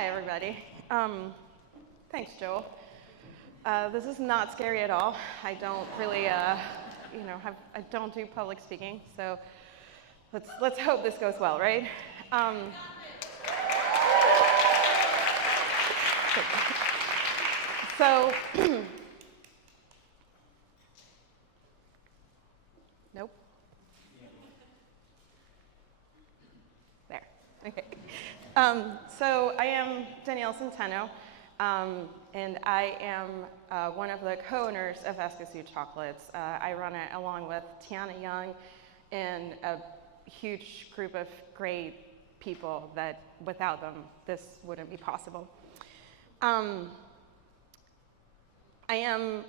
Hi, everybody. Thanks, Joel. This is not scary at all. I don't really, I don't do public speaking, so let's hope this goes well, right? So, nope. There. Okay. So I am Danielle Centeno, and I am one of the co-owners of Escasou Chocolates. I run it along with Tiana Young and a huge group of great people that without them, this wouldn't be possible. I am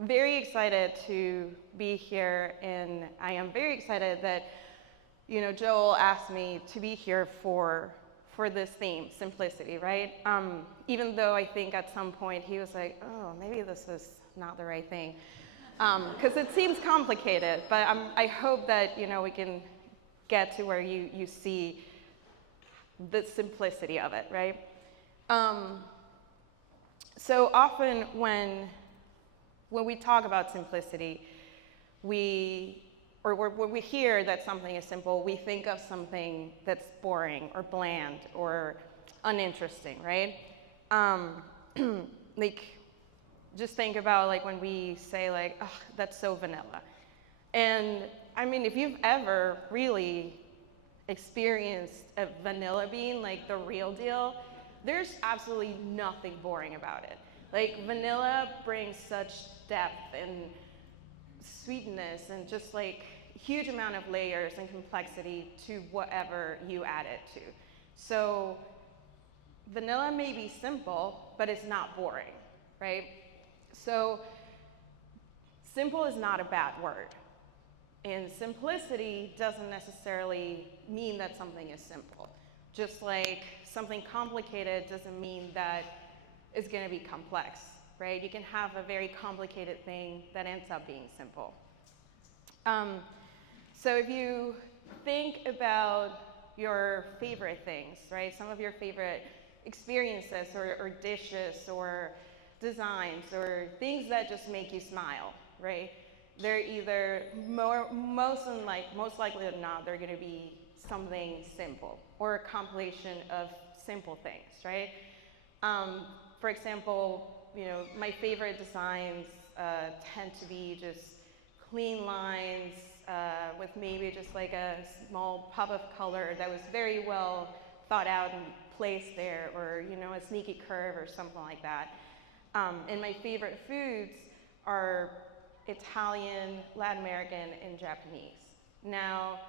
very excited to be here, and I am very excited that Joel asked me to be here for this theme, simplicity, right? Even though I think at some point he was like, oh, maybe this is not the right thing, because it seems complicated. But I hope that we can get to where you see the simplicity of it, right? So often when we talk about simplicity, when we hear that something is simple, we think of something that's boring or bland or uninteresting, right? Like, just think about like when we say like, oh, that's so vanilla. And I mean, if you've ever really experienced a vanilla bean, like the real deal, there's absolutely nothing boring about it. Like, vanilla brings such depth and sweetness and just like huge amount of layers and complexity to whatever you add it to. So vanilla may be simple, but it's not boring, right? So simple is not a bad word. And simplicity doesn't necessarily mean that something is simple. Just like something complicated doesn't mean that it's going to be complex, right? You can have a very complicated thing that ends up being simple. So if you think about your favorite things, right? Some of your favorite experiences or dishes or designs or things that just make you smile, right? They're either most likely than not, they're going to be something simple or a compilation of simple things, right? For example, my favorite designs tend to be just clean lines with maybe just like a small pop of color that was very well thought out and placed there, or a sneaky curve or something like that. And my favorite foods are Italian, Latin American, and Japanese. Now,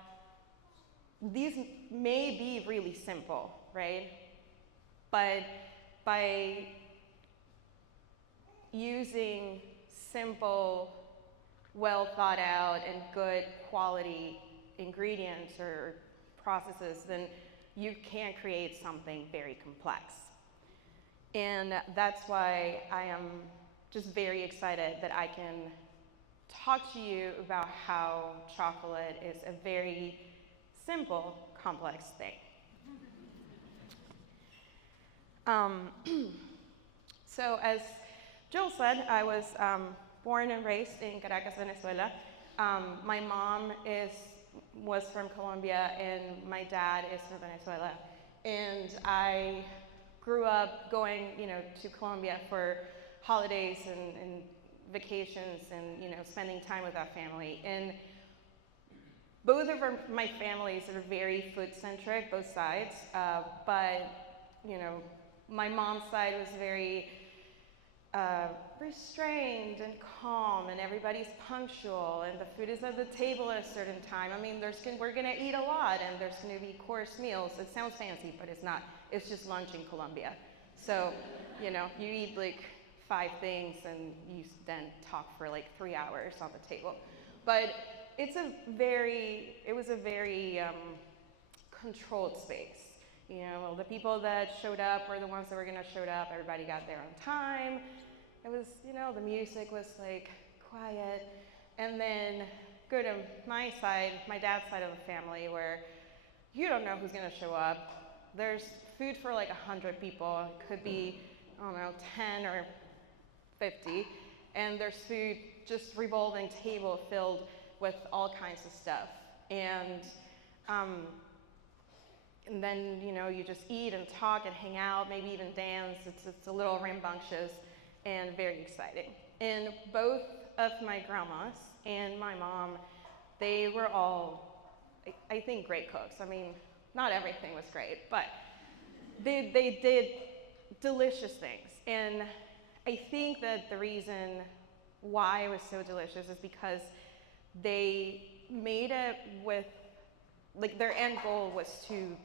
these may be really simple, right? But by using simple, well thought out, and good quality ingredients or processes, then you can create something very complex. And that's why I am just very excited that I can talk to you about how chocolate is a very simple, complex thing. So as Joel said, I was born and raised in Caracas, Venezuela. My mom was from Colombia and my dad is from Venezuela. And I grew up going, to Colombia for holidays and vacations and, spending time with our family. And both of my families are very food-centric, both sides. But, my mom's side was very restrained and calm, and everybody's punctual, and the food is at the table at a certain time. I mean, we're gonna eat a lot, and there's gonna be course meals. It sounds fancy, but it's not. It's just lunch in Colombia. So, you eat like 5 things, and you then talk for like 3 hours on the table. But it was a very controlled space. The people that showed up were the ones that were gonna show up. Everybody got there on time. It was, the music was like quiet. And then go to my dad's side of the family, where you don't know who's gonna show up. There's food for like 100 people. It could be, I don't know, 10 or 50. And there's food, just revolving table filled with all kinds of stuff. And then, you know, you just eat and talk and hang out, maybe even dance. It's a little rambunctious and very exciting. And both of my grandmas and my mom, they were all, I think, great cooks. I mean, not everything was great, but they did delicious things. And I think that the reason why it was so delicious is because they made it with, like, their end goal was to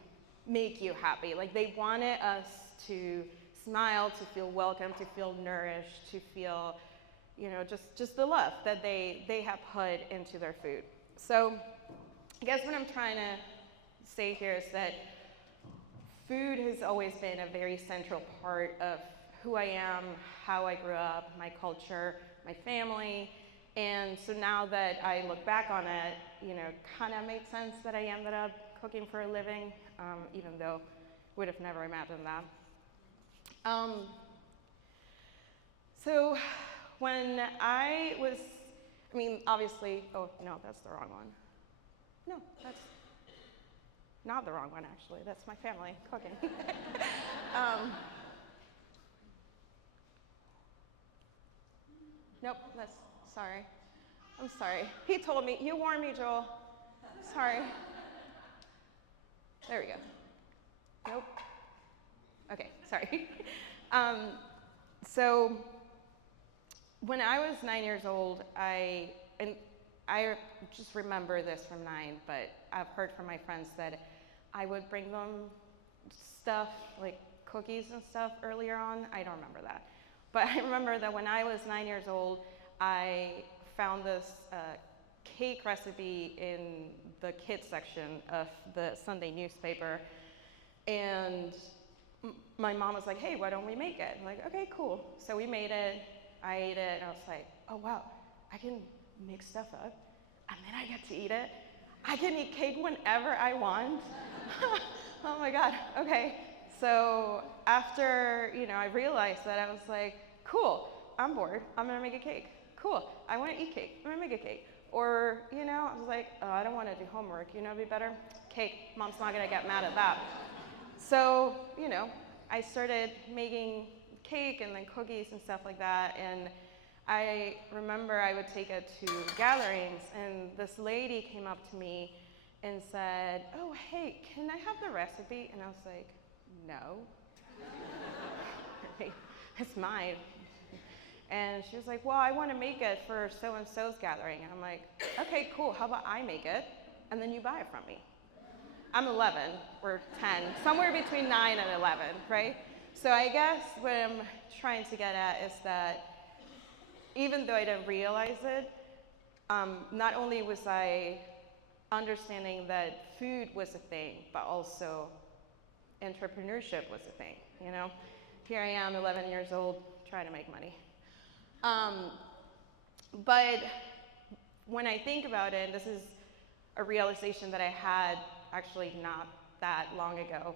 make you happy. Like, they wanted us to smile, to feel welcome, to feel nourished, to feel, you know, just the love that they have put into their food. So I guess what I'm trying to say here is that food has always been a very central part of who I am, how I grew up, my culture, my family. And so now that I look back on it, you know, kind of made sense that I ended up cooking for a living, even though would have never imagined that. So when I was, I mean, obviously, oh no, that's the wrong one. No, that's not the wrong one, actually. That's my family cooking. Nope, that's, sorry. I'm sorry. He told me, you warned me, Joel. Sorry. There we go. Nope. Okay, sorry. So when I was 9 years old, I just remember this from 9, but I've heard from my friends that I would bring them stuff like cookies and stuff earlier on. I don't remember that. But I remember that when I was 9 years old, I found this cake recipe in the kids section of the Sunday newspaper. And my mom was like, hey, why don't we make it? I'm like, okay, cool. So we made it, I ate it, and I was like, oh wow, I can make stuff up, and then I get to eat it. I can eat cake whenever I want. Oh my God, okay. So after, you know, I realized that, I was like, cool, I'm bored, I'm gonna make a cake. Cool, I wanna eat cake, I'm gonna make a cake. Or, you know, I was like, oh, I don't wanna do homework, you know what'd be better? Cake, mom's not gonna get mad at that. So, you know, I started making cake and then cookies and stuff like that, and I remember I would take it to gatherings, and this lady came up to me and said, oh, hey, can I have the recipe? And I was like, no. It's mine. And she was like, well, I want to make it for so-and-so's gathering. And I'm like, okay, cool, how about I make it, and then you buy it from me. I'm 11 or 10, somewhere between 9 and 11, right? So I guess what I'm trying to get at is that even though I didn't realize it, not only was I understanding that food was a thing, but also entrepreneurship was a thing, you know? Here I am, 11 years old, trying to make money. But when I think about it, and this is a realization that I had actually not that long ago,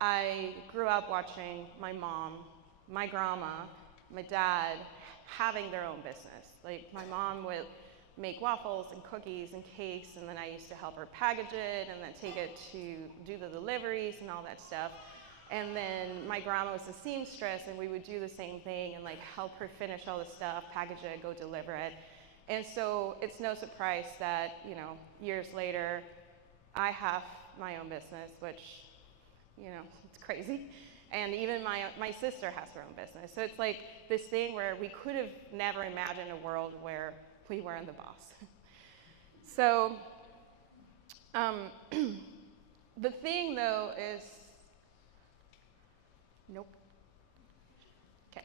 I grew up watching my mom, my grandma, my dad having their own business. Like, my mom would make waffles and cookies and cakes, and then I used to help her package it and then take it to do the deliveries and all that stuff. And then my grandma was a seamstress, and we would do the same thing and like help her finish all the stuff, package it, go deliver it. And so it's no surprise that, you know, years later, I have my own business, which, you know, it's crazy. And even my sister has her own business. So it's like this thing where we could have never imagined a world where we weren't the boss. So the thing though is, nope. Okay.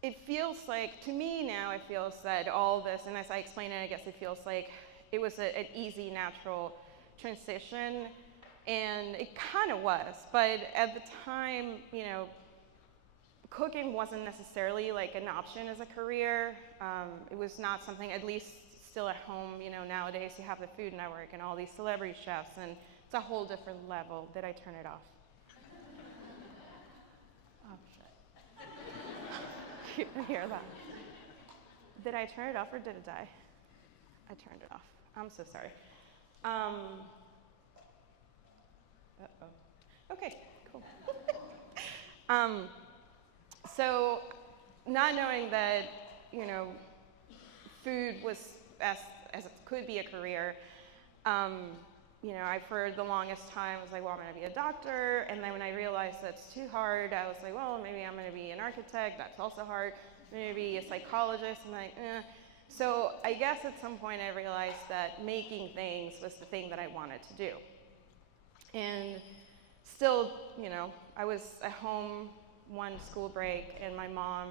It feels like, to me now, it feels that all this, and as I explain it, I guess it feels like it was an easy, natural transition, and it kind of was. But at the time, you know, cooking wasn't necessarily like an option as a career. It was not something, at least still at home, nowadays you have the Food Network and all these celebrity chefs, and it's a whole different level. Did I turn it off? Oh, shit. You can hear that. Did I turn it off or did it die? I turned it off. I'm so sorry. Uh-oh. Okay, cool. So not knowing that, food was as it could be a career, I for the longest time was like, well, I'm going to be a doctor. And then when I realized that's too hard, I was like, well, maybe I'm going to be an architect. That's also hard. Maybe a psychologist. I'm like, eh. So I guess at some point I realized that making things was the thing that I wanted to do. And still, I was at home one school break, and my mom,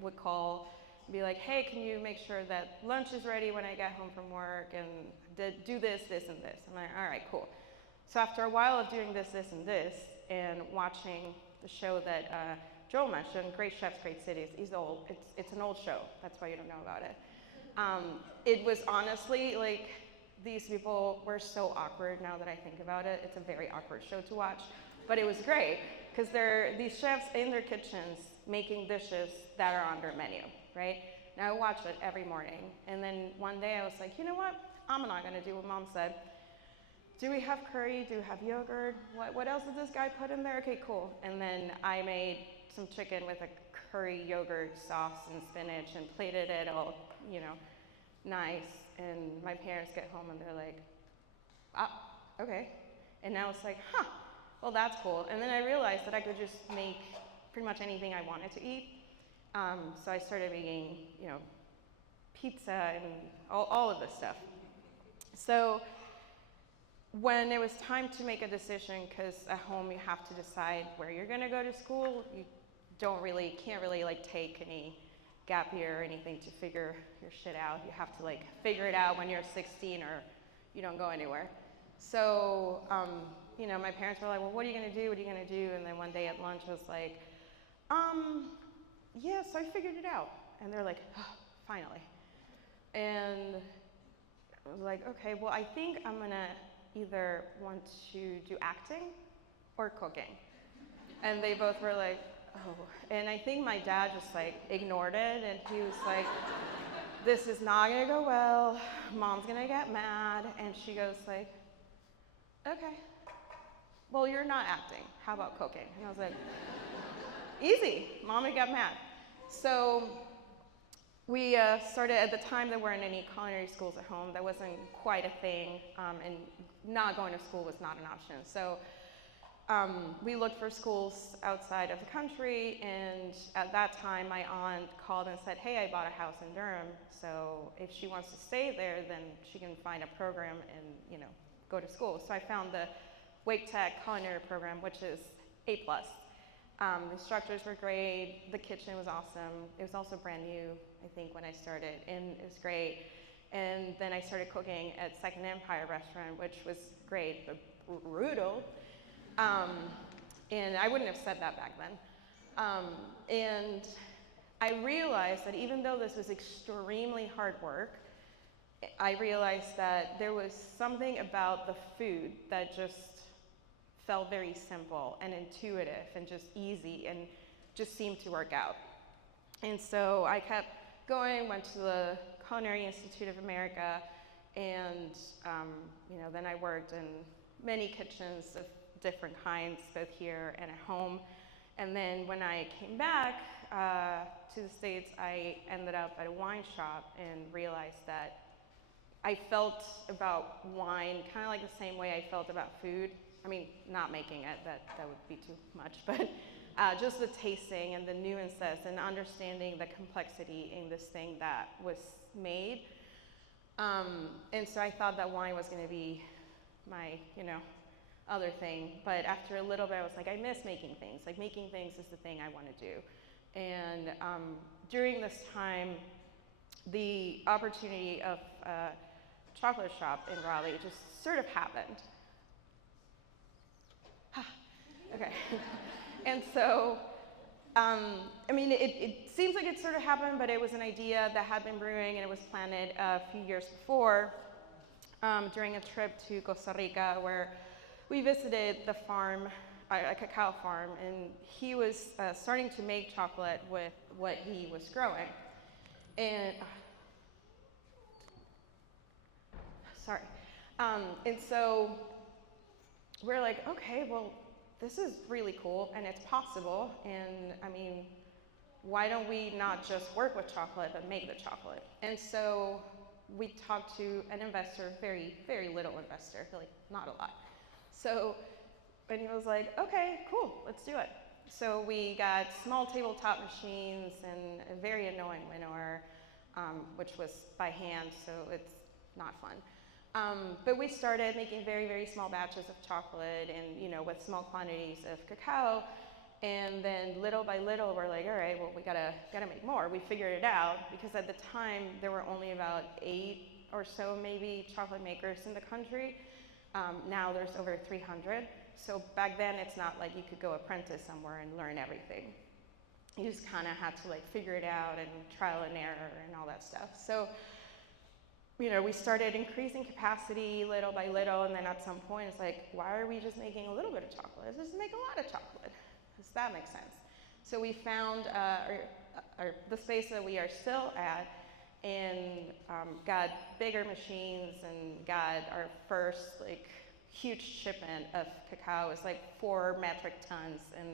would call and be like, hey, can you make sure that lunch is ready when I get home from work, and do this, this, and this. I'm like, all right, cool. So after a while of doing this, and this, and watching the show that Joel mentioned, Great Chefs, Great Cities, is old. It's an old show. That's why you don't know about it. It was honestly like, these people were so awkward now that I think about it. It's a very awkward show to watch, but it was great because they're these chefs in their kitchens making dishes that are on their menu, right? Now I watch it every morning, and then one day I was like, you know what? I'm not gonna do what Mom said. Do we have curry? Do we have yogurt? What else did this guy put in there? Okay, cool. And then I made some chicken with a curry yogurt sauce and spinach and plated it all, nice. And my parents get home and they're like, okay. And now it's like, well, that's cool. And then I realized that I could just make pretty much anything I wanted to eat. So I started making, pizza and all of this stuff. So when it was time to make a decision, because at home you have to decide where you're going to go to school, you can't really take any gap year or anything to figure your shit out. You have to figure it out when you're 16 or you don't go anywhere. So, my parents were like, well, what are you going to do? What are you going to do? And then one day at lunch I was like, yes, I figured it out. And they're like, oh, finally. And I was like, okay, well, I think I'm going to either want to do acting or cooking. And they both were like, oh. And I think my dad just ignored it, and he was like, this is not gonna go well, Mom's gonna get mad. And she goes like, okay, well, you're not acting, how about cooking? And I was like, easy, Mom would get mad. So we started, at the time there weren't any culinary schools at home. That wasn't quite a thing, and not going to school was not an option. So we looked for schools outside of the country, and at that time my aunt called and said, hey, I bought a house in Durham, so if she wants to stay there, then she can find a program and go to school. So I found the Wake Tech culinary program, which is A+. The instructors were great, the kitchen was awesome. It was also brand new, I think, when I started, and it was great. And then I started cooking at Second Empire restaurant, which was great, but brutal. And I wouldn't have said that back then. And I realized that even though this was extremely hard work, I realized that there was something about the food that just felt very simple and intuitive and just easy and just seemed to work out. And so I kept going, went to the Culinary Institute of America, and then I worked in many kitchens of different kinds, both here and at home. And then when I came back to the States, I ended up at a wine shop and realized that I felt about wine kind of like the same way I felt about food. I mean, not making it, that would be too much, but just the tasting and the nuances and understanding the complexity in this thing that was made. And so I thought that wine was going to be my, other thing. But after a little bit, I was like, I miss making things. Making things is the thing I want to do. And during this time, the opportunity of a chocolate shop in Raleigh just sort of happened. Okay. And so I mean, it seems like it sort of happened, but it was an idea that had been brewing, and it was planted a few years before during a trip to Costa Rica, where we visited the farm, a cacao farm, and he was starting to make chocolate with what he was growing. And sorry. And so we're like, okay, well, this is really cool and it's possible. And I mean, why don't we not just work with chocolate, but make the chocolate? And so we talked to an investor, very, very little investor, like not a lot. So, and he was like, okay, cool, let's do it. So we got small tabletop machines and a very annoying winnower, which was by hand, so it's not fun. But we started making very, very small batches of chocolate and, you know, with small quantities of cacao. And then little by little, we're like, all right, well, we gotta make more. We figured it out because at the time there were only about 8 or so maybe chocolate makers in the country. Now there's over 300. So back then it's not like you could go apprentice somewhere and learn everything. You just kind of had to like figure it out and trial and error and all that stuff. So, you know, we started increasing capacity little by little, and then at some point it's like, why are we just making a little bit of chocolate? Let's just make a lot of chocolate. Does that make sense? So we found the space that we are still at, and got bigger machines and got our first like huge shipment of cacao. It was like 4 metric tons, and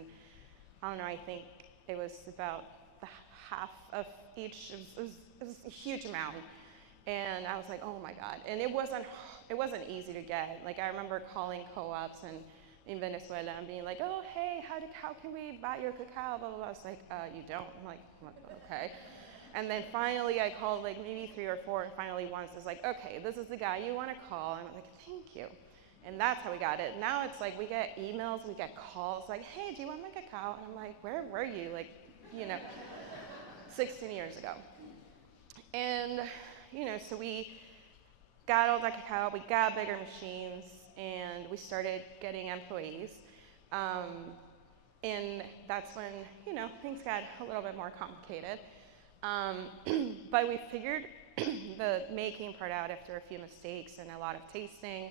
I don't know, I think it was about the half of each. It was a huge amount. And I was like, oh my God. And it wasn't easy to get. Like I remember calling co-ops and in Venezuela and being like, oh, hey, how can we buy your cacao? Blah, blah, blah. I was like, you don't. I'm like, okay. And then finally I called like maybe 3 or 4, and finally once it's like, okay, this is the guy you want to call. And I'm like, thank you. And that's how we got it. Now it's like we get emails, we get calls like, hey, do you want my cacao? And I'm like, where were you? Like, you know, 16 years ago. And you know, so we got all that cacao, we got bigger machines, and we started getting employees. And that's when, you know, things got a little bit more complicated. But we figured the making part out after a few mistakes and a lot of tasting,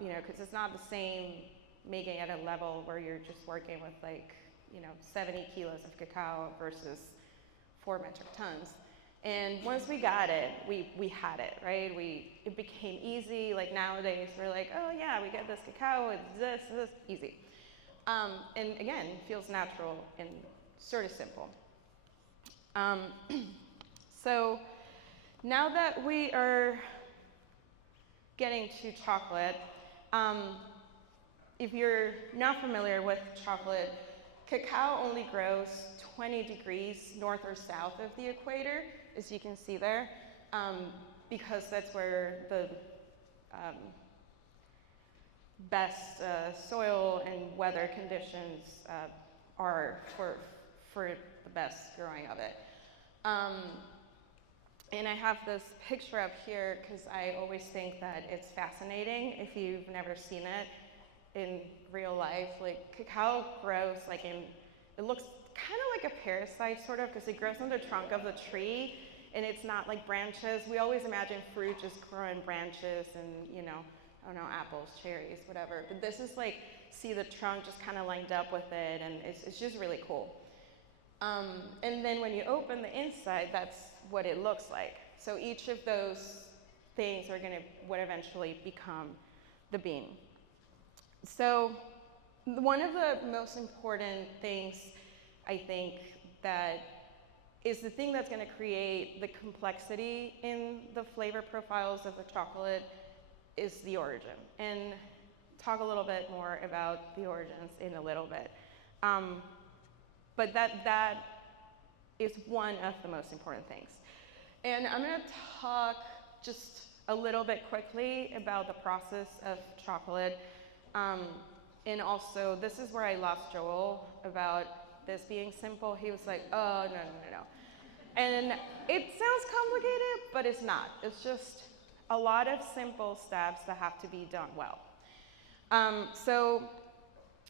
you know, because it's not the same making at a level where you're just working with like, you know, 70 kilos of cacao versus 4 metric tons. And once we got it, we had it, right? It became easy. Like nowadays, we're like, oh yeah, we get this cacao, it's this, easy. And again, it feels natural and sort of simple. So now that we are getting to chocolate, if you're not familiar with chocolate, cacao only grows 20 degrees north or south of the equator, as you can see there, because that's where the best soil and weather conditions are for the best growing of it. And I have this picture up here because I always think that it's fascinating if you've never seen it in real life. Like cacao grows like it looks kind of like a parasite sort of, because it grows on the trunk of the tree and it's not like branches. We always imagine fruit just growing branches and, you know, I don't know, apples, cherries, whatever. But this is like, see the trunk just kind of lined up with it, and it's just really cool. And then when you open the inside, that's what it looks like. So each of those things are would eventually become the bean. So one of the most important things, I think, that is the thing that's going to create the complexity in the flavor profiles of the chocolate is the origin. And talk a little bit more about the origins in a little bit. But that is one of the most important things. And I'm going to talk just a little bit quickly about the process of chocolate. And also, this is where I lost Joel about this being simple. He was like, oh, no. And it sounds complicated, but it's not. It's just a lot of simple steps that have to be done well. So,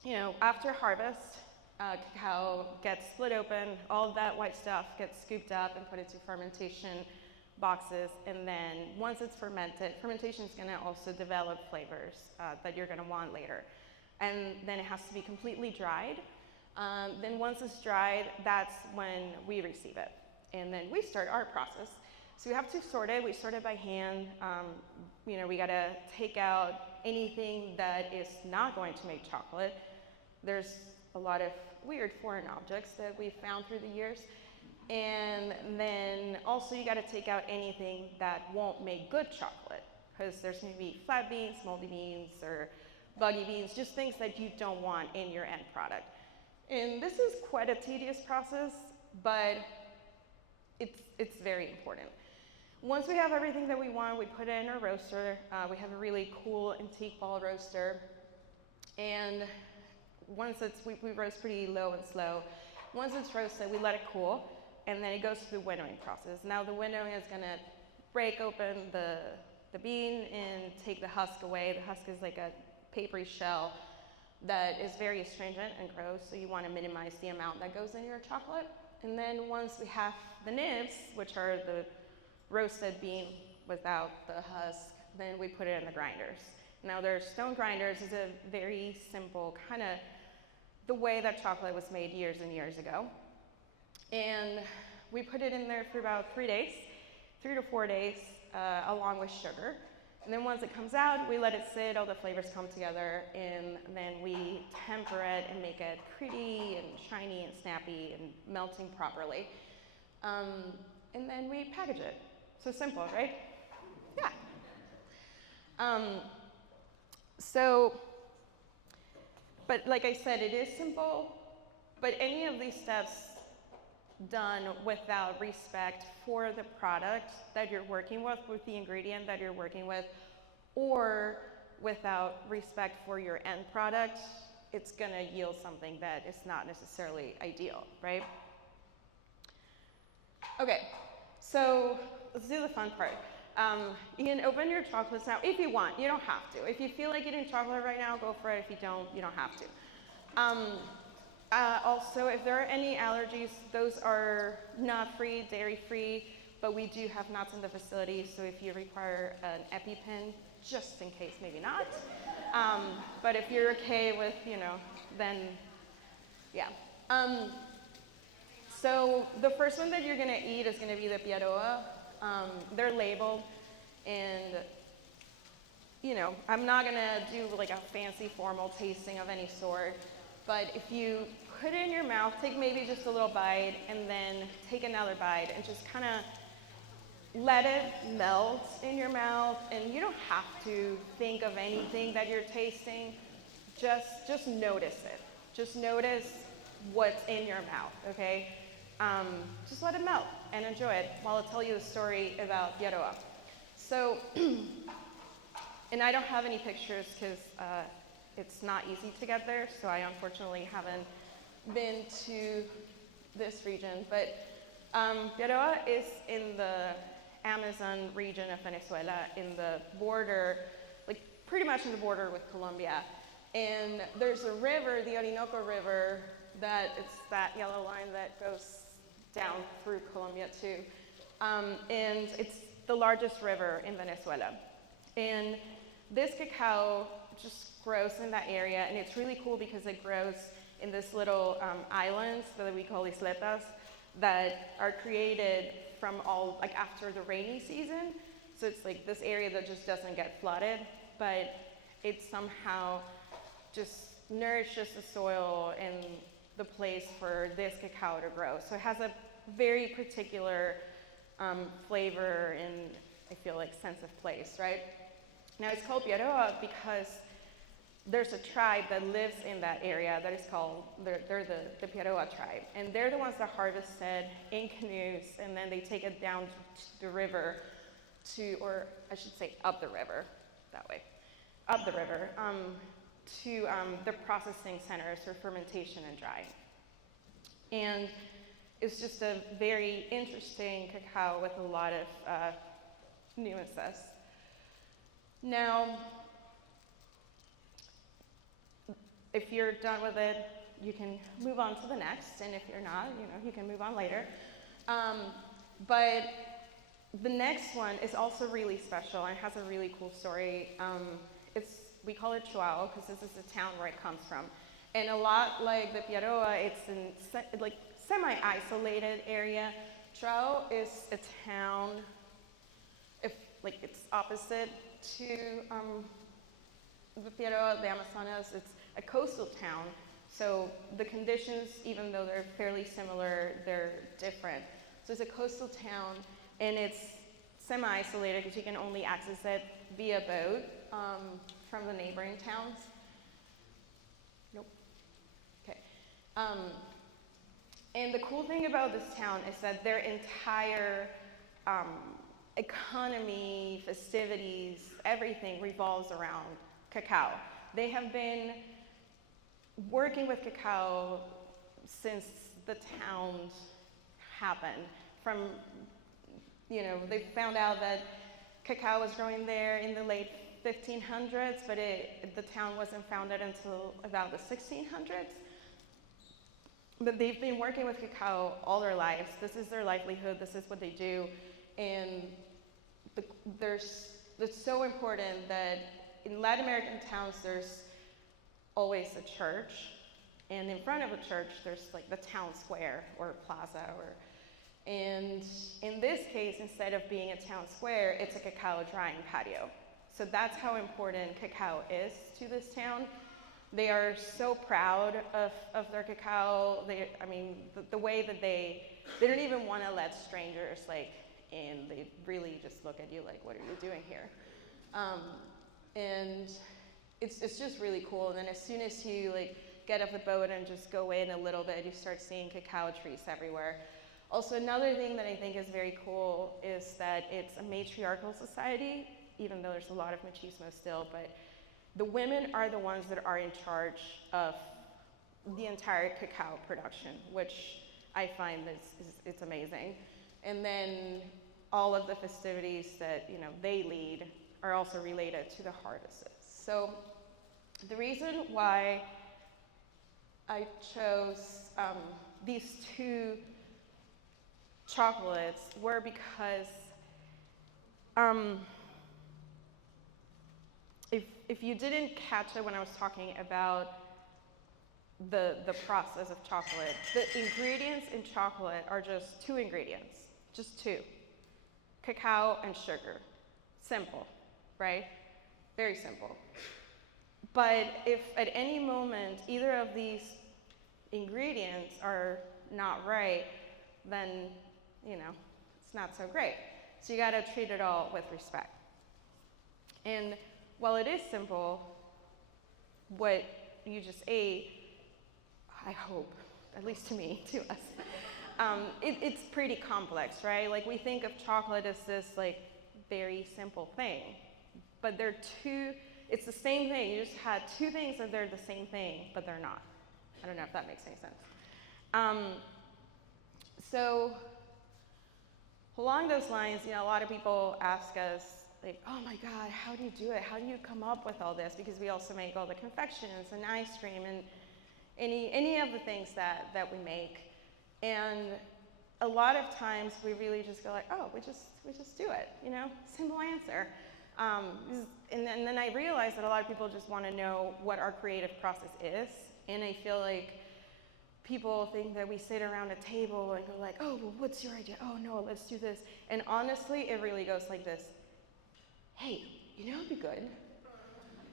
you know, after harvest, Cacao gets split open, all of that white stuff gets scooped up and put into fermentation boxes, and then once it's fermented, fermentation is going to also develop flavors that you're going to want later. And then it has to be completely dried. Then once it's dried, that's when we receive it. And then we start our process. So we have to sort it. We sort it by hand. We got to take out anything that is not going to make chocolate. There's a lot of weird foreign objects that we've found through the years. And then also you got to take out anything that won't make good chocolate, because there's going to be flat beans, moldy beans, or buggy beans, just things that you don't want in your end product. And this is quite a tedious process, but it's very important. Once we have everything that we want, we put it in our roaster. We have a really cool antique ball roaster. And once we roast pretty low and slow. Once it's roasted, we let it cool, and then it goes through the winnowing process. Now the winnowing is gonna break open the bean and take the husk away. The husk is like a papery shell that is very astringent and gross, so you wanna minimize the amount that goes in your chocolate. And then once we have the nibs, which are the roasted bean without the husk, then we put it in the grinders. Now their stone grinders is a very simple kind of the way that chocolate was made years and years ago. And we put it in there for about 3 days, 3 to 4 days, along with sugar. And then once it comes out, we let it sit, all the flavors come together, and then we temper it and make it pretty and shiny and snappy and melting properly. And then we package it. So simple, right? Yeah. But like I said, it is simple, but any of these steps done without respect for the product that you're working with the ingredient that you're working with, or without respect for your end product, it's gonna yield something that is not necessarily ideal, right? Okay, so let's do the fun part. You can open your chocolates now if you want. You don't have to. If you feel like eating chocolate right now, go for it. If you don't have to. Also, if there are any allergies, those are nut-free, dairy-free, but we do have nuts in the facility, so if you require an EpiPen, just in case, maybe not. But if you're okay with, then yeah. So the first one that you're gonna eat is gonna be the Piaroa. They're labeled, and I'm not gonna do like a fancy formal tasting of any sort, but if you put it in your mouth, take maybe just a little bite, and then take another bite, and just kind of let it melt in your mouth, and you don't have to think of anything that you're tasting, just notice it. Just notice what's in your mouth, okay? Just let it melt and enjoy it while I tell you the story about Piaroa. So, and I don't have any pictures because it's not easy to get there, so I unfortunately haven't been to this region. But Piaroa is in the Amazon region of Venezuela, in the border, like pretty much in the border with Colombia. And there's a river, the Orinoco River, it's that yellow line that goes down through Colombia too. And it's the largest river in Venezuela. And this cacao just grows in that area, and it's really cool because it grows in this little islands that we call isletas that are created from after the rainy season. So it's like this area that just doesn't get flooded, but it somehow just nourishes the soil and the place for this cacao to grow. So it has a very particular flavor and I feel like sense of place, right? Now it's called Piaroa because there's a tribe that lives in that area that is called, they're the Piaroa tribe. And they're the ones that harvest it in canoes, and then they take it down to the river or I should say up the river, that way, up the river, to the processing centers for fermentation and drying. And it's just a very interesting cacao with a lot of nuances. Now, if you're done with it, you can move on to the next, and if you're not, you can move on later. But the next one is also really special and has a really cool story. We call it Chuao because this is the town where it comes from. And a lot like the Piaroa, it's in semi-isolated area. Chuao is a town, it's opposite to the Piaroa, the Amazonas. It's a coastal town. So the conditions, even though they're fairly similar, they're different. So it's a coastal town, and it's semi-isolated because you can only access it via boat from the neighboring towns. Nope. Okay. And the cool thing about this town is that their entire economy, festivities, everything revolves around cacao. They have been working with cacao since the towns happened. They found out that cacao was growing there in the late 1500s, but the town wasn't founded until about the 1600s. But they've been working with cacao all their lives. This is their livelihood. This is what they do. And it's so important that in Latin American towns, there's always a church. And in front of a church, there's like the town square or plaza. And in this case, instead of being a town square, it's a cacao drying patio. So that's how important cacao is to this town. They are so proud of their cacao. The way that they don't even want to let strangers in. They really just look at you like, what are you doing here? And it's just really cool. And then as soon as you get off the boat and just go in a little bit, you start seeing cacao trees everywhere. Also, another thing that I think is very cool is that it's a matriarchal society, even though there's a lot of machismo still, but the women are the ones that are in charge of the entire cacao production, which I find it's amazing. And then all of the festivities that they lead are also related to the harvests. So the reason why I chose these two chocolates were because if you didn't catch it when I was talking about the process of chocolate, the ingredients in chocolate are just two ingredients, just two: cacao and sugar. Simple, right? Very simple. But if at any moment either of these ingredients are not right, then it's not so great. So you gotta treat it all with respect. And while it is simple, what you just ate, I hope, at least to me, to us, it's pretty complex, right? We think of chocolate as this very simple thing, but it's the same thing. You just had two things that they're the same thing, but they're not. I don't know if that makes any sense. So along those lines, a lot of people ask us, oh my God, how do you do it? How do you come up with all this? Because we also make all the confections and ice cream and any of the things that we make. And a lot of times we really just go oh, we just do it, simple answer. And then I realized that a lot of people just want to know what our creative process is. And I feel like people think that we sit around a table and go oh, well, what's your idea? Oh no, let's do this. And honestly, it really goes like this. Hey, it'd be good.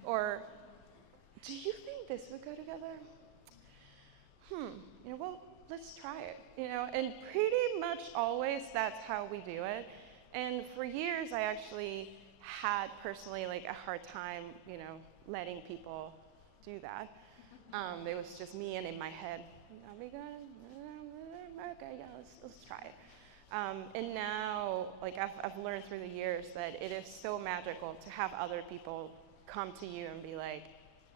Or, do you think this would go together? Well, let's try it. And pretty much always that's how we do it. And for years, I actually had personally a hard time, letting people do that. It was just me and in my head, are we good? Okay, yeah, let's try it. And now, I've learned through the years that it is so magical to have other people come to you and be like,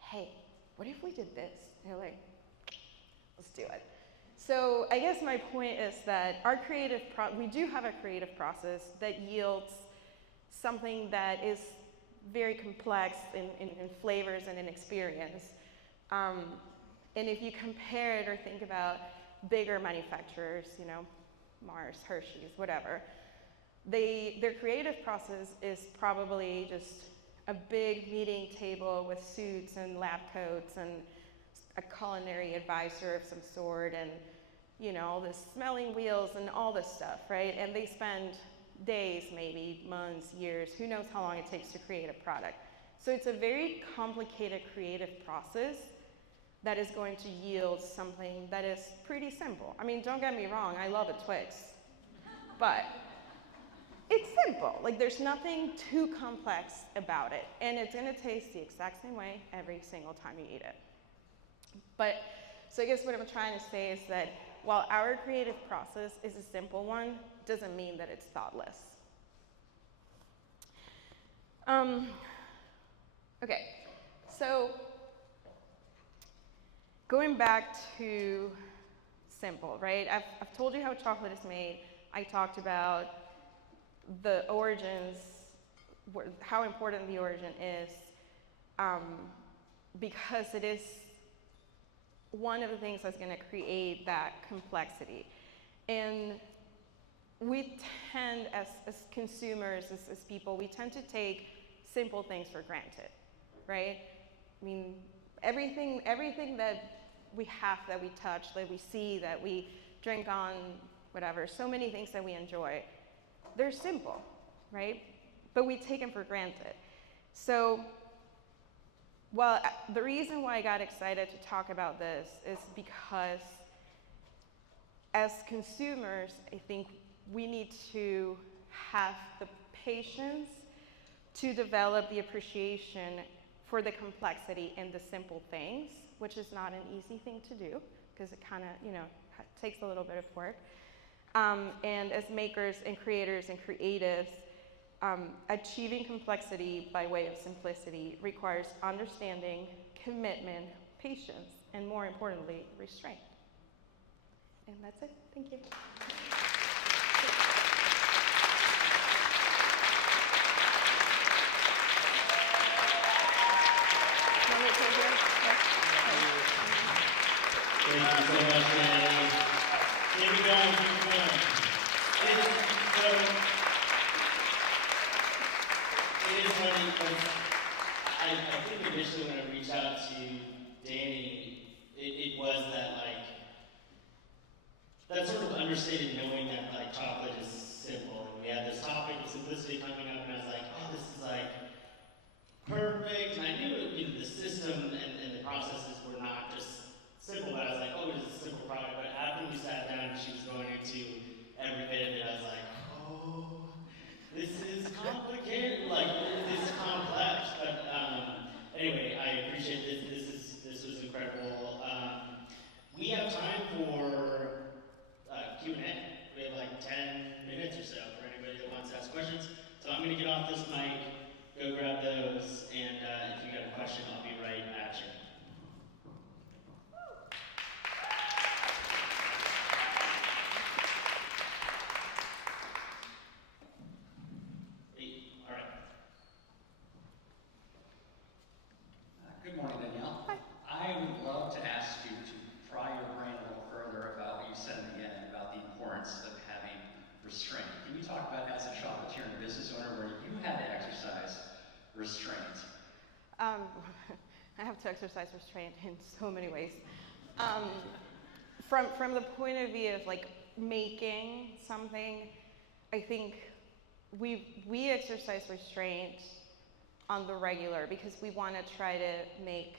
hey, what if we did this? And you're like, let's do it. So I guess my point is that we do have a creative process that yields something that is very complex in flavors and in experience. And if you compare it or think about bigger manufacturers, you know, Mars, Hershey's, whatever, their creative process is probably just a big meeting table with suits and lab coats and a culinary advisor of some sort, and you know, all this smelling wheels and all this stuff, right? And they spend days, maybe months, years, who knows how long it takes to create a product. So it's a very complicated creative process that is going to yield something that is pretty simple. I mean, don't get me wrong, I love a Twix, but it's simple. Like, there's nothing too complex about it, and it's gonna taste the exact same way every single time you eat it. But, so I guess what I'm trying to say is that while our creative process is a simple one, doesn't mean that it's thoughtless. Okay, so going back to simple, right? I've told you how chocolate is made. I talked about the origins, how important the origin is, because it is one of the things that's going to create that complexity. And we tend, as consumers, as people, we tend to take simple things for granted, right? I mean, everything that we have, that we touch, that we see, that we drink on, whatever, so many things that we enjoy, they're simple, right? But we take them for granted. So, well, the reason why I got excited to talk about this is because as consumers, I think we need to have the patience to develop the appreciation for the complexity in the simple things, which is not an easy thing to do, because it kind of, you know, takes a little bit of work. And as makers and creators and creatives, achieving complexity by way of simplicity requires understanding, commitment, patience, and more importantly, restraint. And that's it. Thank you. Thank you so much, Danny. Keep it going, keep it going. It is funny because I think initially when I reached out to Danny, it was that that sort of understated knowing that chocolate is simple. And we had this topic of simplicity coming up, and I was like, oh, this is perfect. And I knew the system and the processes were not just simple, but I was like, oh, it is a simple product. But after we sat down and she was going into every bit of it, I was like, oh, this is complicated. This is complex. But anyway, I appreciate this. This was incredible. We have time for Q&A. We have 10 minutes or so for anybody that wants to ask questions. So I'm going to get off this mic, go grab those, and if you got a question, I'll be right at you. All right. Good morning, Danielle. Hi. I would love to ask you to pry your brain a little further about what you said in the end about the importance of having restraint. Can you talk about, as a chocolatier and business owner, where you had to exercise restraint? I have to exercise restraint in so many ways. From the point of view of making something, I think we exercise restraint on the regular because we want to try to make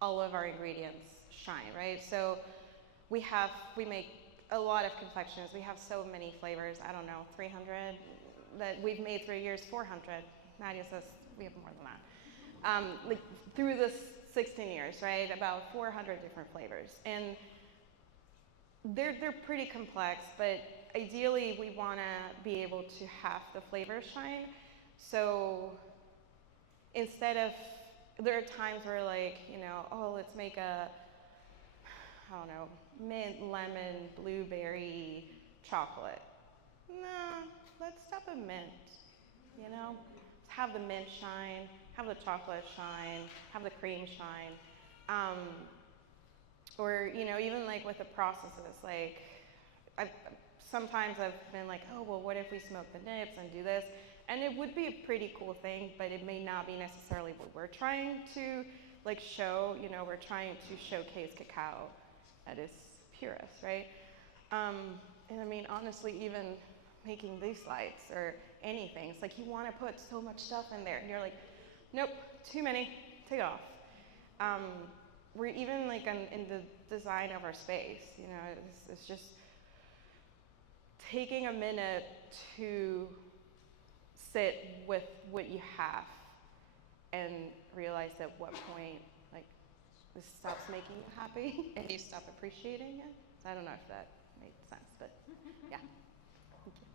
all of our ingredients shine, right? So we make a lot of confections. We have so many flavors. I don't know, 300 that we've made through years, 400. Nadia says we have more than that. Through this 16 years, right? About 400 different flavors, and they're pretty complex. But ideally, we want to be able to have the flavors shine. So instead of, there are times where oh, let's make a, I don't know, mint, lemon, blueberry chocolate. No, let's stop at mint, have the mint shine, have the chocolate shine, have the cream shine. Or, even like with the processes, like sometimes I've been like, oh, well, what if we smoke the nips and do this? And it would be a pretty cool thing, but it may not be necessarily what we're trying to like show. We're trying to showcase cacao at its purest, right? And I mean, honestly, even making these lights or anything, it's like you want to put so much stuff in there, and you're like, nope, too many, take it off. We're even like in the design of our space, it's just taking a minute to sit with what you have and realize at what point like this stops making you happy and you stop appreciating it. So I don't know if that made sense, but yeah. Thank you.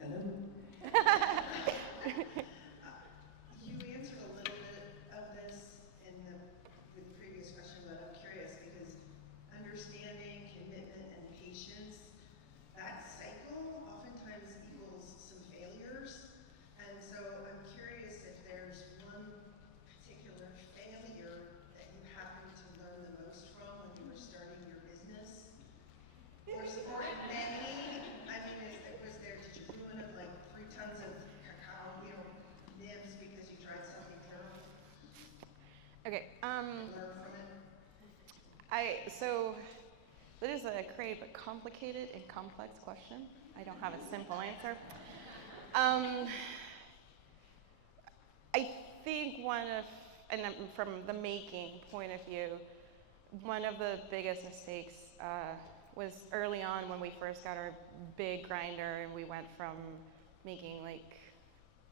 Hello. You answered a little bit of this with the previous question, but I'm curious because understanding, commitment, and patience, that cycle oftentimes equals some failures. And so I'm curious if there's one particular failure that you happened to learn the most from when you were starting your business, or many. I mean, did you ruin like 3 tons of cacao, nibs because you tried something terrible? Okay. Learn from it. So that is a creative but complicated and complex question. I don't have a simple answer. I think from the making point of view, one of the biggest mistakes was early on when we first got our big grinder and we went from making like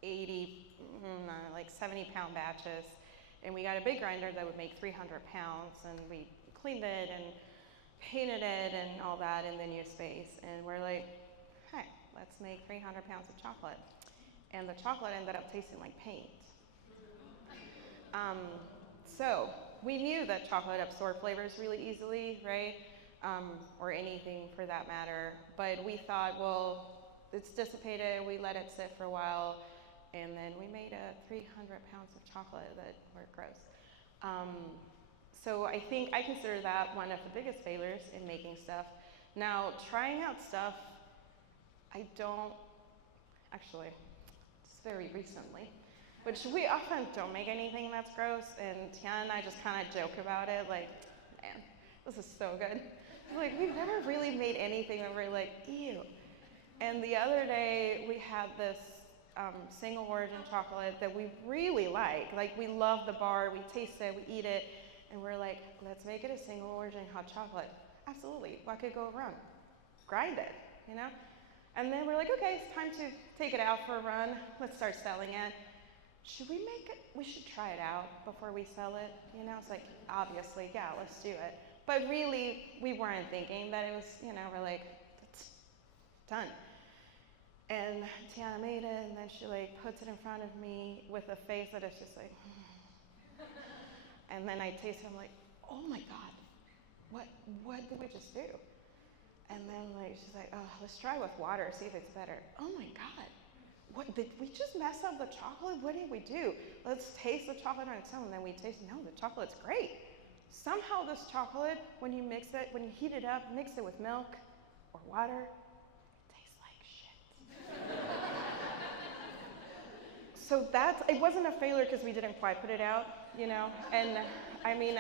70-pound batches, and we got a big grinder that would make 300 pounds, and we cleaned it and painted it and all that in the new space, and we're like, hey, let's make 300 pounds of chocolate. And the chocolate ended up tasting like paint. So we knew that chocolate absorbed flavors really easily, right? Or anything for that matter. But we thought, well, it's dissipated, we let it sit for a while, and then we made 300 pounds of chocolate that were gross. So I think I consider that one of the biggest failures in making stuff. Now, trying out stuff, I don't, actually, just very recently, which we often don't make anything that's gross, and Tiana and I just kind of joke about it, like, man, this is so good. Like, we've never really made anything that we're like, ew. And the other day, we had this single origin chocolate that we really like. Like, we love the bar, we taste it, we eat it, and we're like, let's make it a single origin hot chocolate. Absolutely, what could go wrong? Grind it, And then we're like, okay, it's time to take it out for a run. Let's start selling it. Should we make it? We should try it out before we sell it. It's like, obviously, yeah, let's do it. But really, we weren't thinking that it was, we're like, it's done. And Tiana made it, and then she like puts it in front of me with a face that is just like, and then I taste it, I'm like, oh my God, what did we just do? And then like she's like, oh, let's try with water, see if it's better. Oh my God, what did we just mess up the chocolate? What did we do? Let's taste the chocolate on its own. And then we taste, no, the chocolate's great. Somehow this chocolate, when you heat it up, mix it with milk or water, so it wasn't a failure because we didn't quite put it out, And I mean,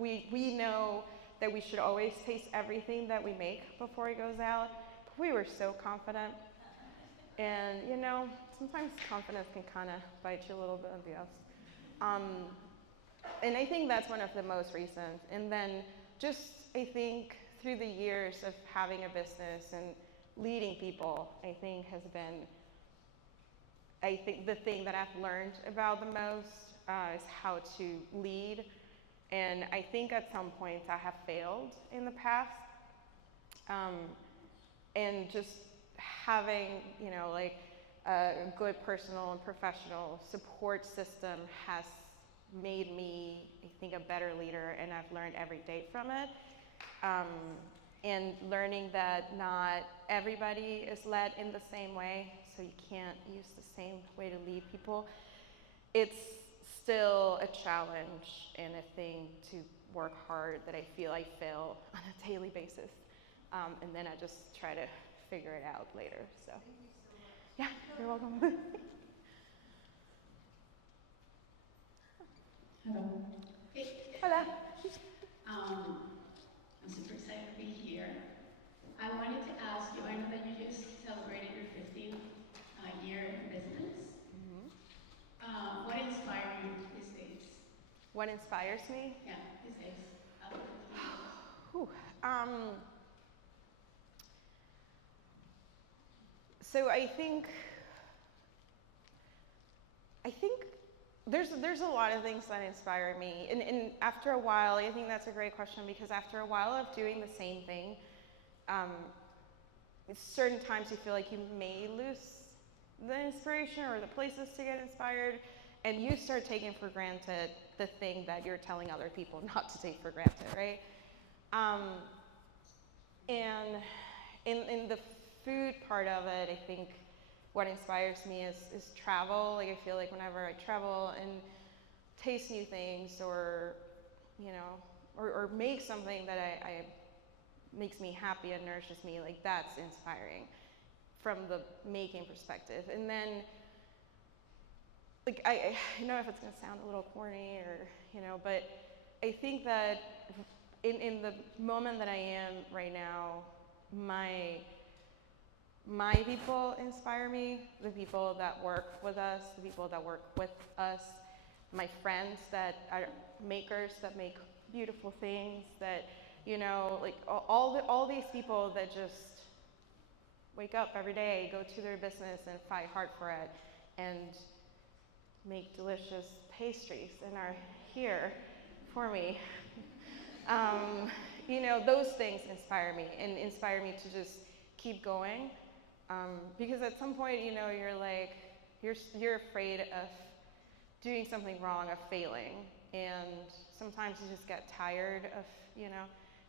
we know that we should always taste everything that we make before it goes out. But we were so confident. And, sometimes confidence can kind of bite you a little bit in the ass. And I think that's one of the most recent. And then just, I think, through the years of having a business and leading people, I think has been, the thing that I've learned about the most is how to lead. And I think at some points I have failed in the past. And just having, a good personal and professional support system has made me, I think, a better leader, and I've learned every day from it. and learning that not everybody is led in the same way, so you can't use the same way to lead people. It's still a challenge and a thing to work hard that I feel I fail on a daily basis. And then I just try to figure it out later. So, yeah, you're welcome. Hello. Hey. Hola. I'm super excited to be here. I wanted to ask you, I know that you just celebrated your 15th year in business. What inspired you these days? What inspires me? Yeah, these days. After 15 years. Whew. So I think there's a lot of things that inspire me, and after a while, I think that's a great question, because after a while of doing the same thing, certain times you feel like you may lose the inspiration or the places to get inspired, and you start taking for granted the thing that you're telling other people not to take for granted, right? And in the food part of it, I think what inspires me is travel. Like, I feel like whenever I travel and taste new things, or or make something that I makes me happy and nourishes me, like, that's inspiring from the making perspective. And then, like, I know if it's gonna sound a little corny, or but I think that in the moment that I am right now, my people inspire me, the people that work with us, the people that work with us, my friends that are makers, that make beautiful things, that, like, all these people that just wake up every day, go to their business and fight hard for it, and make delicious pastries and are here for me. Those things inspire me, and inspire me to just keep going. Because at some point, you're like, you're afraid of doing something wrong, of failing. And sometimes you just get tired of,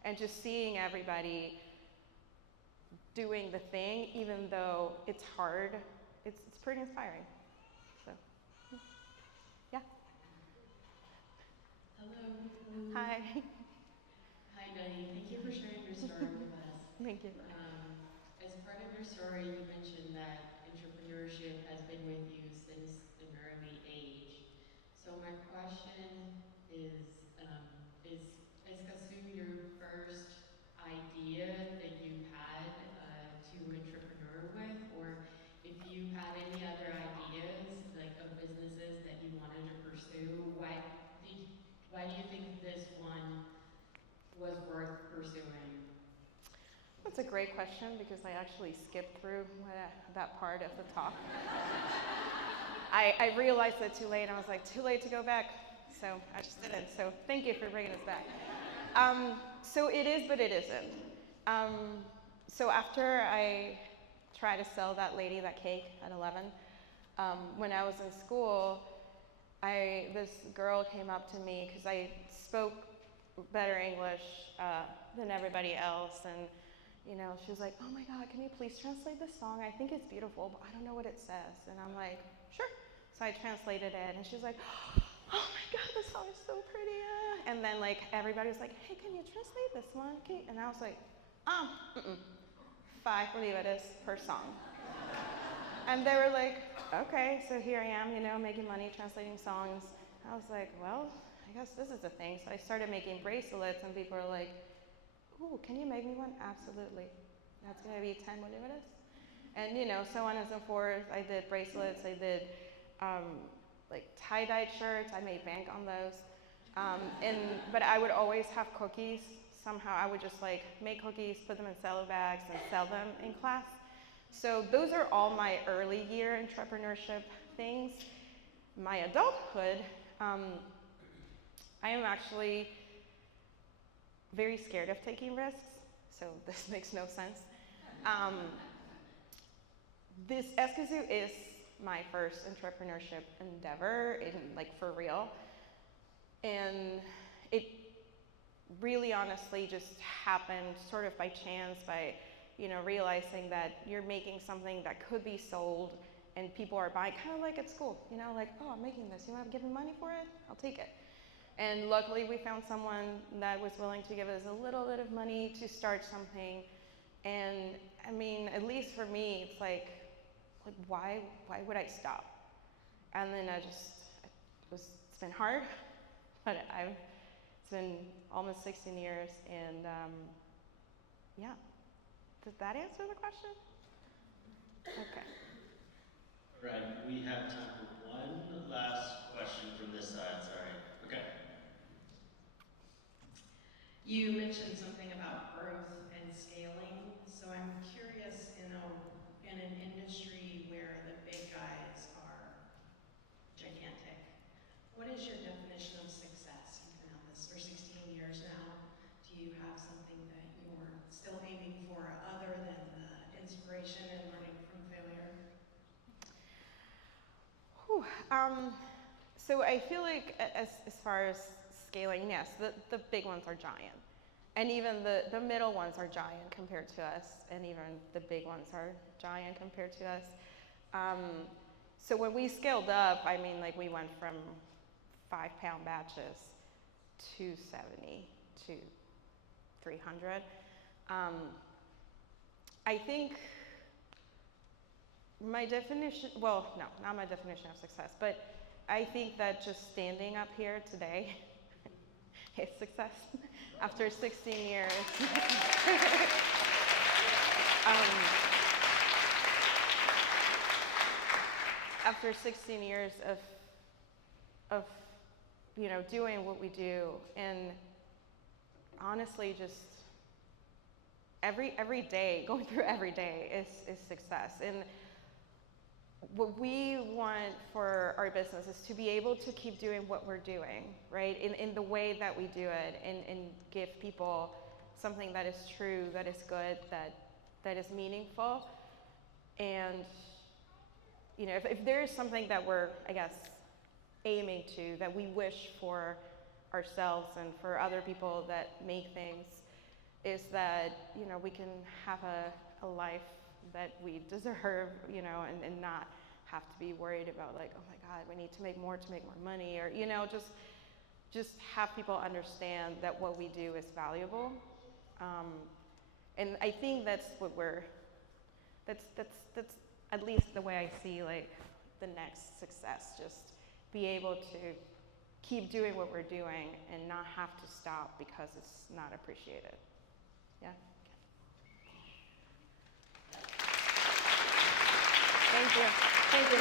and just seeing everybody doing the thing, even though it's hard, it's pretty inspiring. So, yeah. Hello. Hi. Hi, Dani. Thank you for sharing your story with us. Thank you. As part of your story, you mentioned that entrepreneurship has been with you since an early age. So my question is Kasu your first idea that you had to entrepreneur with, or if you had any other ideas, like, of businesses that you wanted to pursue? Why do you think this one was worth pursuing? That's a great question, because I actually skipped through that part of the talk. I realized it too late, and I was like, too late to go back, so I just didn't. So thank you for bringing us back. So it is, but it isn't. So after I tried to sell that lady that cake at 11, when I was in school, this girl came up to me, because I spoke better English than everybody else, and she was like, oh my God, can you please translate this song? I think it's beautiful, but I don't know what it says. And I'm like, sure. So I translated it, and she's like, oh my God, this song is so pretty. And then, like, everybody was like, hey, can you translate this one? And I was like, 5 bolivares per song. And they were like, okay, so here I am, making money translating songs. I was like, well, I guess this is a thing. So I started making bracelets, and people were like, ooh, can you make me one? Absolutely. That's gonna be 10 bolivares. And so on and so forth. I did bracelets, I did like tie-dyed shirts, I made bank on those. But I would always have cookies. Somehow I would just like make cookies, put them in cello bags, and sell them in class. So those are all my early year entrepreneurship things. My adulthood, I am actually very scared of taking risks, so this makes no sense. This Escazoo is my first entrepreneurship endeavor, like, for real. And it really honestly just happened sort of by chance, by, you know, realizing that you're making something that could be sold and people are buying, kind of like at school, you know, like, oh, I'm making this, you want to give me money for it? I'll take it. And luckily we found someone that was willing to give us a little bit of money to start something. And I mean, at least for me, it's like why would I stop? And then it's been hard, but it's been almost 16 years, and yeah. Did that answer the question? Okay. All right, we have time for one last question from this side, sorry. Okay. You mentioned something about growth and scaling, so I'm curious, in an industry where the big guys are gigantic, what is your definition of success? You've been at this for 16 years now. Do you have something that you're still aiming for other than the inspiration and learning from failure? Whew. So I feel like as far as scaling, yes, the big ones are giant. And even the middle ones are giant compared to us, and even the big ones are giant compared to us. So when we scaled up, I mean, like we went from 5-pound batches to 70 to 300. I think my definition, well, no, not my definition of success, but I think that just standing up here today is success after 16 years. After 16 years of you know, doing what we do, and honestly just every day, going through every day is success. And what we want for our business is to be able to keep doing what we're doing, right? In the way that we do it, and give people something that is true, that is good, that is meaningful. And you know, if there is something that we're, I guess, aiming to, that we wish for ourselves and for other people that make things, is that, you know, we can have a life that we deserve, you know, and not have to be worried about like, oh my God, we need to make more money, or, you know, just have people understand that what we do is valuable. And I think that's what that's at least the way I see like the next success, just be able to keep doing what we're doing and not have to stop because it's not appreciated. Yeah. Thank you. Thank you.